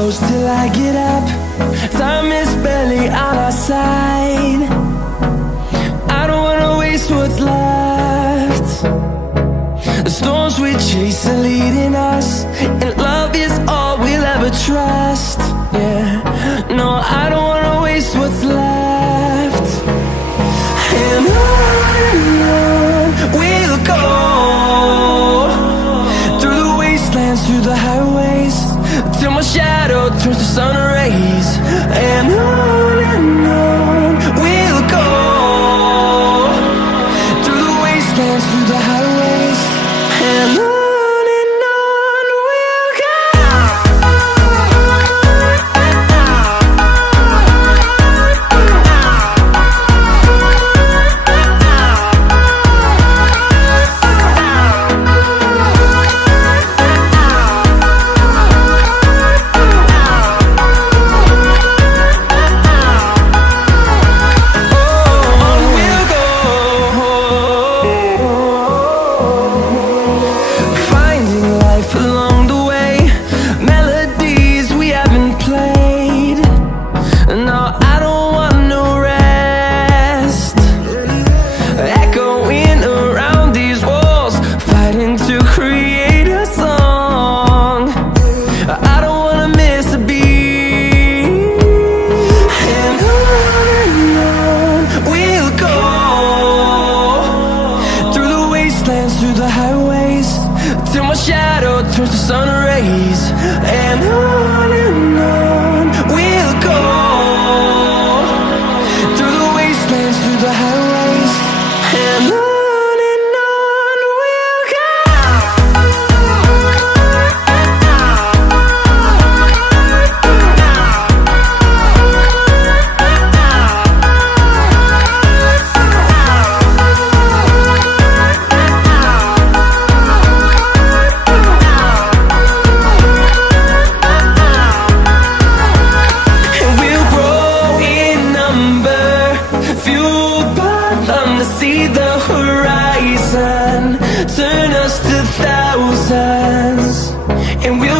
close till I get up. Time is barely on our side. I don't wanna waste what's left. The storms we chase are leading us, and love is all we'll ever trust. Yeah, no, I don't wanna waste what's left. And on we'll go, through the wastelands, through the highways, till my shadow turns to sun rays. And on we'll go, through the wastelands, through the highways, and on we'll go. Through the highways, till my shadow turns to sun rays. And on we'll go, through the wastelands, through the highways, and on we'll go. See the horizon turn us to thousands, and we'll